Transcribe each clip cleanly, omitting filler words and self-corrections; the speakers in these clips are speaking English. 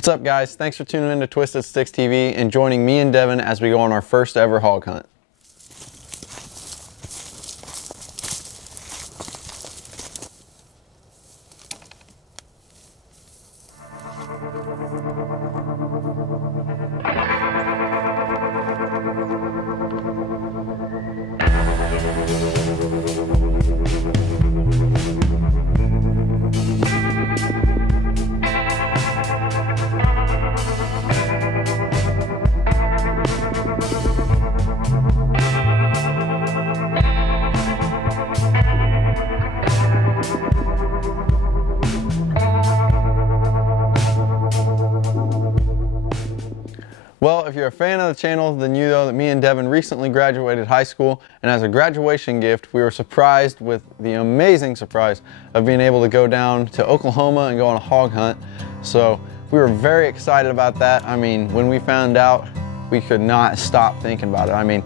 What's up, guys? Thanks for tuning in to Twisted Sticks TV and joining me and Devin as we go on our first ever hog hunt. Well, if you're a fan of the channel, then you know that me and Devin recently graduated high school, and as a graduation gift, we were surprised with the amazing surprise of being able to go down to Oklahoma and go on a hog hunt. So we were very excited about that. I mean, when we found out, we could not stop thinking about it. I mean,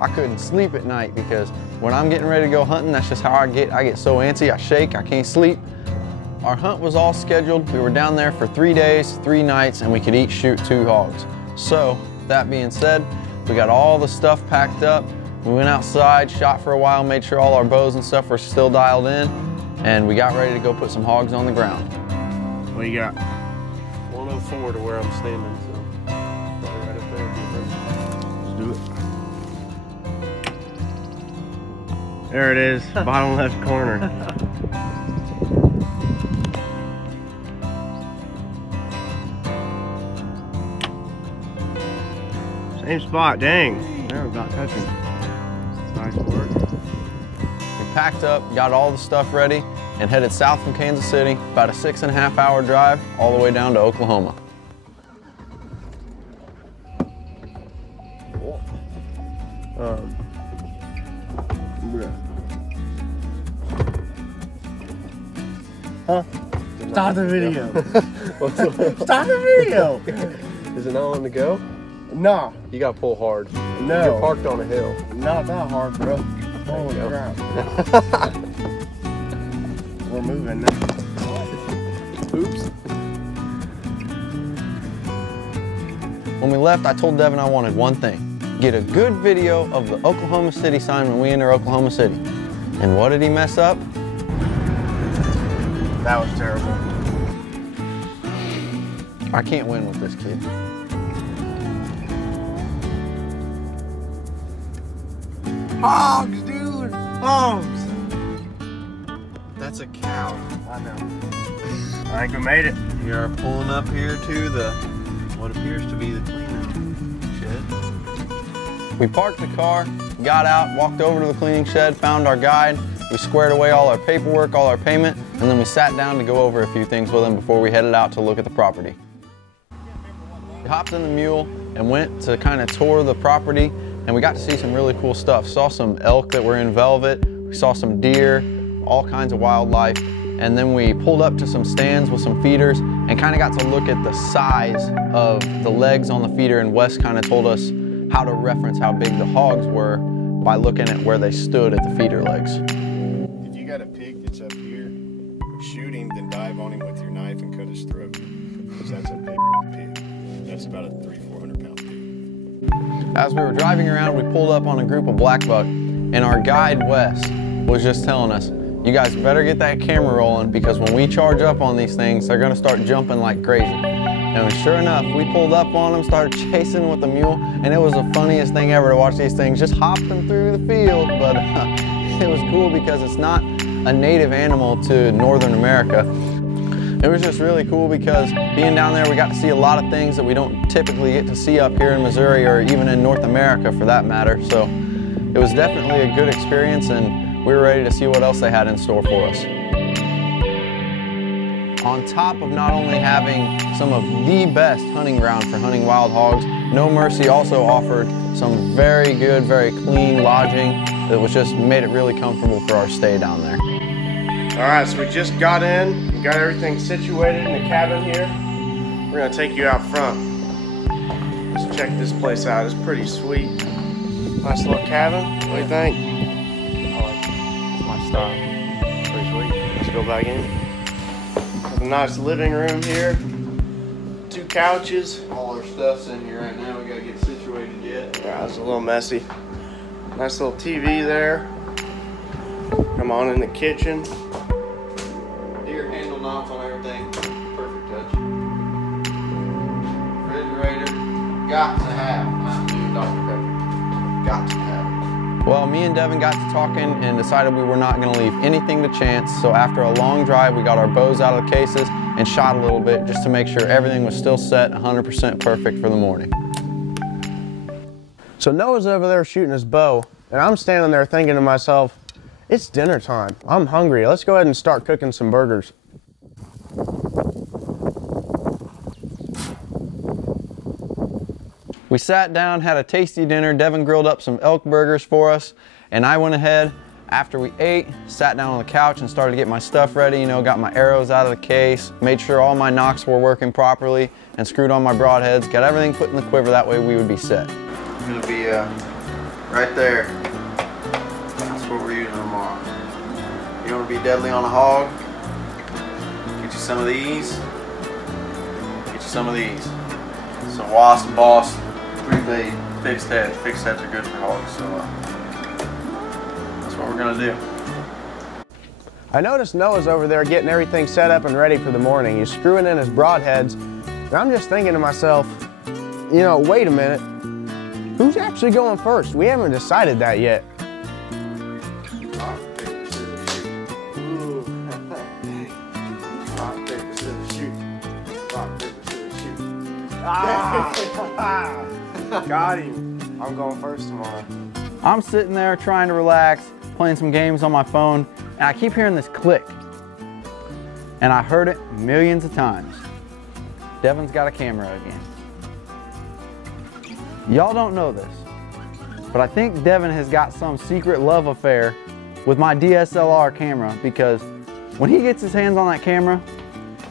I couldn't sleep at night because when I'm getting ready to go hunting, that's just how I get. I get so antsy, I shake, I can't sleep. Our hunt was all scheduled. We were down there for 3 days, 3 nights, and we could each shoot 2 hogs. So, that being said, we got all the stuff packed up. We went outside, shot for a while, made sure all our bows and stuff were still dialed in, and we got ready to go put some hogs on the ground. What you got? 104 to where I'm standing, so right up there. Let's do it. There it is, bottom left corner. Same spot, dang. There, we're about touching. Nice work. We packed up, got all the stuff ready, and headed south from Kansas City, about a 6.5 hour drive, all the way down to Oklahoma. Huh? Stop the video. Stop the video. Is it not on the go? No. You gotta pull hard. No. You're parked on a hill. Not that hard, bro. Holy crap. We're moving now. Oops. When we left, I told Devin I wanted one thing: get a good video of the Oklahoma City sign when we enter Oklahoma City. And what did he mess up? That was terrible. I can't win with this kid. Hogs, dude! Hogs! That's a cow. I know. I think we made it. We are pulling up here to the, what appears to be the cleaning shed. We parked the car, got out, walked over to the cleaning shed, found our guide. We squared away all our paperwork, all our payment, and then we sat down to go over a few things with him before we headed out to look at the property. We hopped in the mule and went to kind of tour the property, and we got to see some really cool stuff. Saw some elk that were in velvet, we saw some deer, all kinds of wildlife, and then we pulled up to some stands with some feeders and kind of got to look at the size of the legs on the feeder, and Wes kind of told us how to reference how big the hogs were by looking at where they stood at the feeder legs. If you got a pig that's up here, shoot him, then dive on him with your knife and cut his throat, because that's a big pig. That's about a 300-400 pound pig. As we were driving around, we pulled up on a group of black buck, and our guide, Wes, was just telling us, you guys better get that camera rolling, because when we charge up on these things, they're gonna start jumping like crazy. And sure enough, we pulled up on them, started chasing with the mule, and it was the funniest thing ever to watch these things just hopping through the field. But it was cool because it's not a native animal to Northern America. It was just really cool because being down there, we got to see a lot of things that we don't typically get to see up here in Missouri or even in North America for that matter. So it was definitely a good experience, and we were ready to see what else they had in store for us. On top of not only having some of the best hunting ground for hunting wild hogs, No Mercy also offered some very good, very clean lodging that was just made it really comfortable for our stay down there. All right, so we just got in, we got everything situated in the cabin here. We're gonna take you out front. Let's check this place out, it's pretty sweet. Nice little cabin, what do you think? I like it, it's my style. Pretty sweet, let's go back in. Have a nice living room here. 2 couches. All our stuff's in here right now. We gotta get situated yet. Yeah, it's a little messy. Nice little TV there. Come on in the kitchen. Deer handle knobs on everything. Perfect touch. Refrigerator. Got to have Mountain Dew Dr. Pepper. Got to have it. Well, me and Devin got to talking and decided we were not going to leave anything to chance. So after a long drive, we got our bows out of the cases and shot a little bit just to make sure everything was still set 100% perfect for the morning. So Noah's over there shooting his bow, and I'm standing there thinking to myself, it's dinner time. I'm hungry. Let's go ahead and start cooking some burgers. We sat down, had a tasty dinner. Devin grilled up some elk burgers for us, and I went ahead, after we ate, sat down on the couch and started to get my stuff ready. You know, got my arrows out of the case, made sure all my nocks were working properly, and screwed on my broadheads, got everything put in the quiver, that way we would be set. It's gonna be right there. That's what we're using tomorrow. You wanna be deadly on a hog? Get you some of these. Get you some of these. So Wasp, Boss, 3-bait, fixed head. Fixed heads are good for hogs, so that's what we're gonna do. I noticed Noah's over there getting everything set up and ready for the morning. He's screwing in his broadheads, and I'm just thinking to myself, you know, wait a minute. Who's actually going first? We haven't decided that yet. Rock, paper, scissors, shoot. Ooh. Rock, paper, scissors, shoot. Rock, paper, scissors, shoot. Ah! Got him. I'm going first tomorrow. I'm sitting there trying to relax, playing some games on my phone, and I keep hearing this click. And I heard it millions of times. Devin's got a camera again. Y'all don't know this, but I think Devin has got some secret love affair with my DSLR camera, because when he gets his hands on that camera,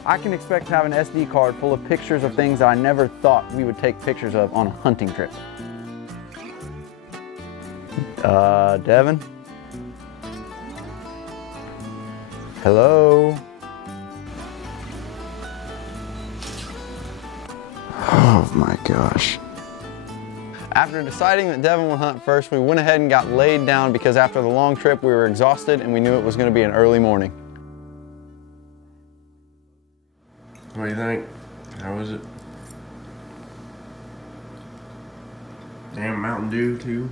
I can expect to have an SD card full of pictures of things that I never thought we would take pictures of on a hunting trip. Devin? Hello? Oh my gosh. After deciding that Devin would hunt first, we went ahead and got laid down because after the long trip we were exhausted and we knew it was going to be an early morning. What do you think? How was it? Damn Mountain Dew too.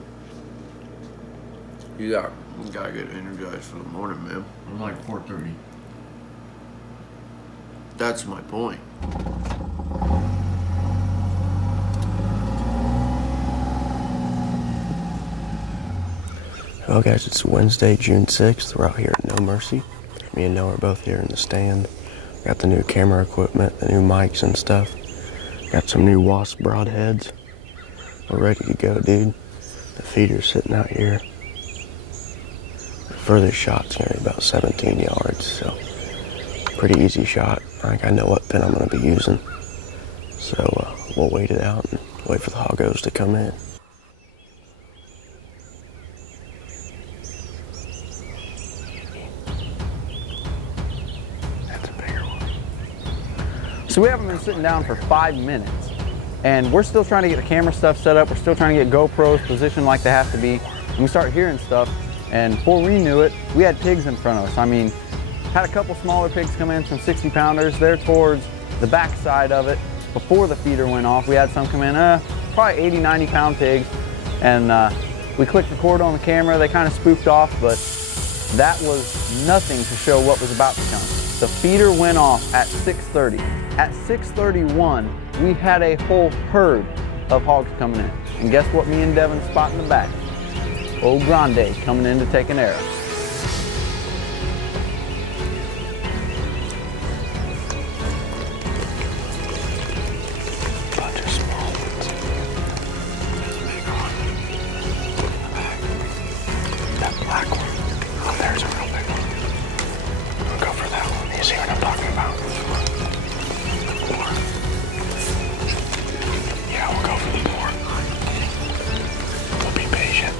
You gotta get energized for the morning, man. It was like 4:30. That's my point. Well guys, it's Wednesday, June 6th. We're out here at No Mercy. Me and Noah are both here in the stand. Got the new camera equipment, the new mics and stuff. Got some new Wasp broadheads. We're ready to go, dude. The feeder's sitting out here. The furthest shot's gonna be about 17 yards, so pretty easy shot. I think I know what pin I'm gonna be using. So we'll wait it out and wait for the hoggos to come in. So we haven't been sitting down for 5 minutes, and we're still trying to get the camera stuff set up. We're still trying to get GoPros positioned like they have to be. And we start hearing stuff, and before we knew it, we had pigs in front of us. I mean, had a couple smaller pigs come in, some 60 pounders. They're towards the back side of it. Before the feeder went off, we had some come in, probably 80, 90 pound pigs. And we clicked record on the camera. They kind of spooked off, but that was nothing to show what was about to come. The feeder went off at 6:30. At 6:31, we had a whole herd of hogs coming in. And guess what me and Devin spot in the back? Old Grande coming in to take an arrow. Bunch of small ones. There's a big one. In the back. That black one. Oh, there's a real big one. We'll go for that one. You see what I'm talking about? Yeah, we'll go for the boar. We'll be patient.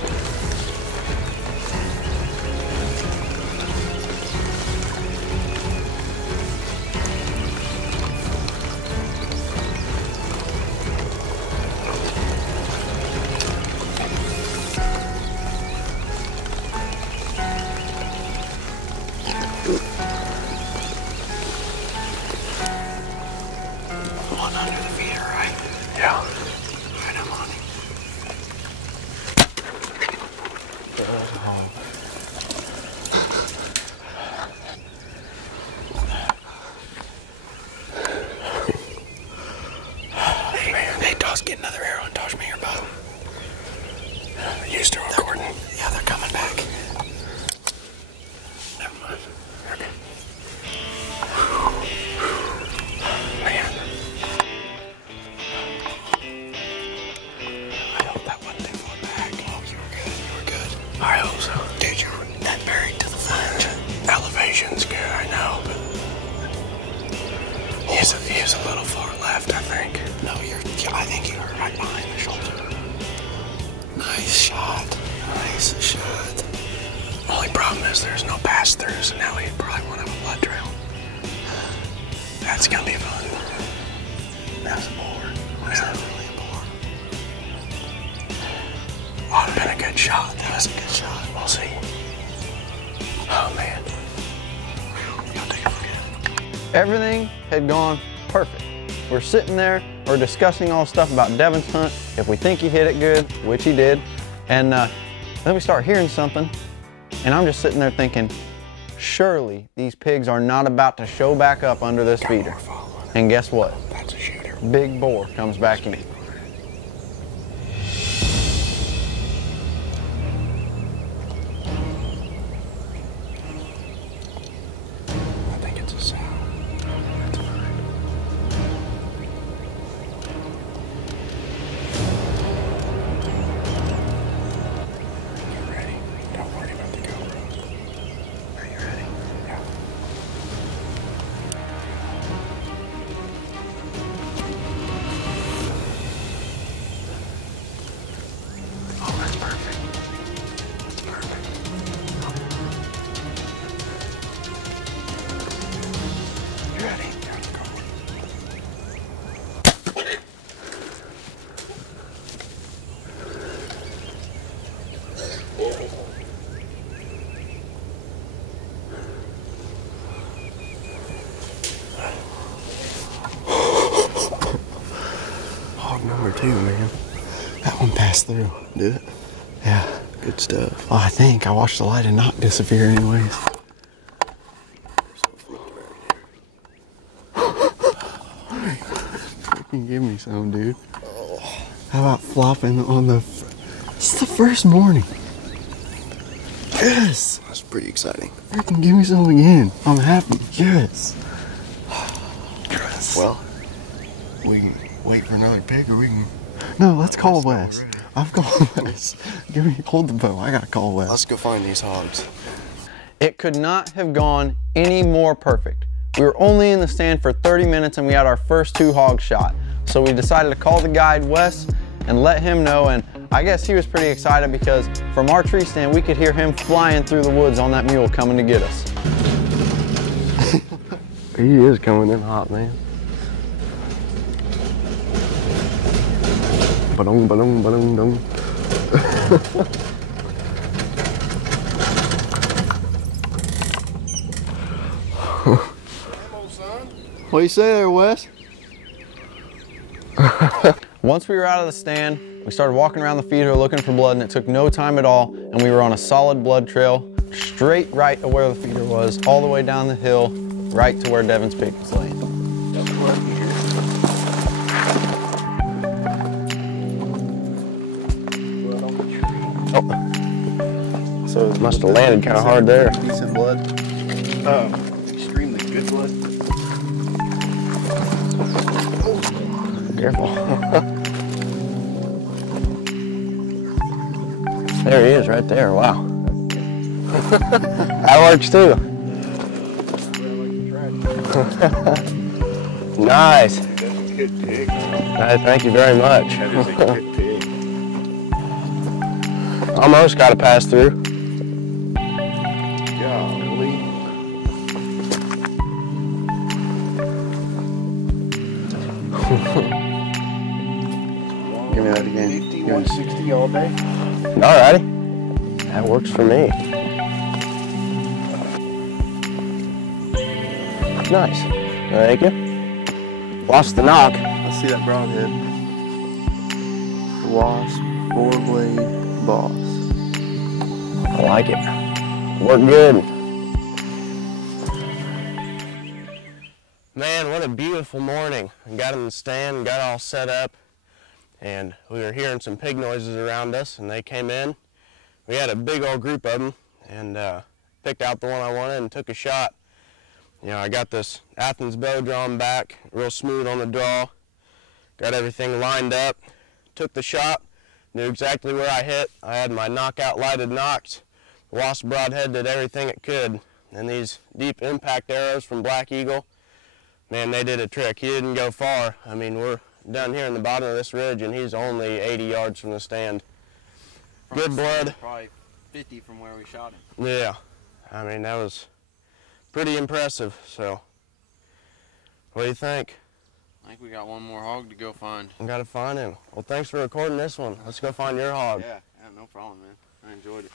under the feeder, right? Yeah. Alright, I'm on him. Hey, Toss, get another arrow and toss me your bow. You still recording? Yeah, they're coming back. Never mind. Okay. Man. I hope that wasn't too far back. Oh, you were good. You were good. I hope so. Dude, you were that buried to the flange. Elevation's good, I know, but he's a little far left, I think. No, I think you were right behind the shoulder. Nice shot. Nice shot. Only problem is there's no pass-through, so now we probably won't have a blood trail. That's gonna be fun. That was a bore. Was that really a bore? Ought to have been a good shot. That was a good shot. We'll see. Oh, man. Y'all take a look at it. Everything had gone perfect. We're sitting there, we're discussing all stuff about Devin's hunt, if we think he hit it good, which he did, and then we start hearing something, and I'm just sitting there thinking, surely these pigs are not about to show back up under this feeder. And guess what? That's a shooter. Big boar comes back in. I think it's a sow. That's fine. Get ready. Don't worry about the GoPros. Are you ready? Yeah. Oh, that's perfect. That's perfect. You ready? Yeah, go. Hog number 2, man. That one passed through. Did it? Yeah. Good stuff. Well, I think I watched the light and not disappear anyways. Fucking give me some, dude. How about flopping on the... It's the first morning. Yes. That's pretty exciting. Freaking give me some again. I'm happy. Yes. Well, we can wait for another pig, or we can... No, let's call Wes. I've called Wes. Hold the bow. I gotta call Wes. Let's go find these hogs. It could not have gone any more perfect. We were only in the stand for 30 minutes and we had our first 2 hog shot. So we decided to call the guide Wes and let him know, and I guess he was pretty excited because from our tree stand we could hear him flying through the woods on that mule coming to get us. He is coming in hot, man. Ba-dong, ba-dong, ba-dong, dong. What do you say there, Wes? Once we were out of the stand, we started walking around the feeder looking for blood, and it took no time at all, and we were on a solid blood trail, straight right to where the feeder was, all the way down the hill, right to where Devin's pig was laying. Oh. So it must have landed kind of hard there. Decent blood. Extremely good blood. Careful. There he is right there. Wow. That works too. Nice. That's a good pig. Thank you very much. That is a good pig. Almost got to pass through. Golly. Give me that again. 50, 160 all day. Alrighty. That works for me. Nice. Thank you. Lost the knock. Let's see that broadhead. Wasp, 4-blade, boss. I like it. Worked good. Man, what a beautiful morning. I got in the stand, got all set up, and we were hearing some pig noises around us, and they came in. We had a big old group of them, and picked out the one I wanted and took a shot. You know, I got this Athens bow drawn back, real smooth on the draw, got everything lined up, took the shot, knew exactly where I hit. I had my knockout lighted nocks. The Wasp broadhead did everything it could, and these deep impact arrows from Black Eagle, man, they did a trick. He didn't go far. I mean, we're down here in the bottom of this ridge, and he's only 80 yards from the stand. Good blood. Probably 50 from where we shot him. Yeah, I mean, that was pretty impressive. So, what do you think? I think we got one more hog to go find. We gotta find him. Well, thanks for recording this one. Let's go find your hog. Yeah, no problem, man. I enjoyed it.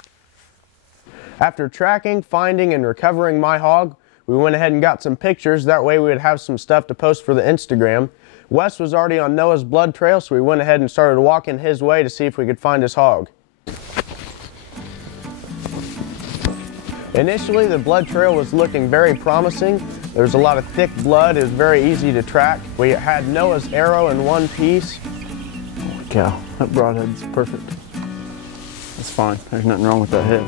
After tracking, finding, and recovering my hog, we went ahead and got some pictures. That way we would have some stuff to post for the Instagram. Wes was already on Noah's blood trail, so we went ahead and started walking his way to see if we could find his hog. Initially, the blood trail was looking very promising. There was a lot of thick blood. It was very easy to track. We had Noah's arrow in one piece. Holy cow, that broadhead's perfect. That's fine. There's nothing wrong with that head.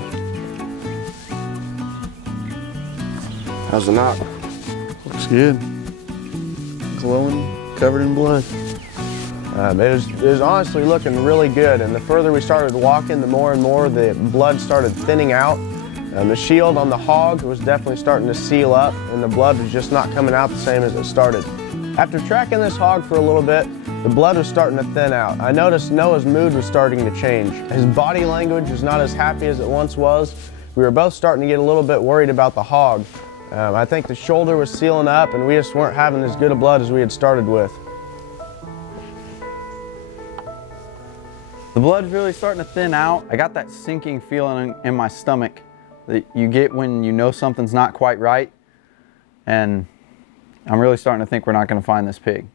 How's the knock? Looks good. Glowing, covered in blood. It was honestly looking really good, and the further we started walking, the more and more the blood started thinning out. The shield on the hog was definitely starting to seal up, and the blood was just not coming out the same as it started. After tracking this hog for a little bit, the blood was starting to thin out. I noticed Noah's mood was starting to change. His body language was not as happy as it once was. We were both starting to get a little bit worried about the hog. I think the shoulder was sealing up, and we just weren't having as good a blood as we had started with. The blood's really starting to thin out. I got that sinking feeling in my stomach that you get when you know something's not quite right. And I'm really starting to think we're not going to find this pig.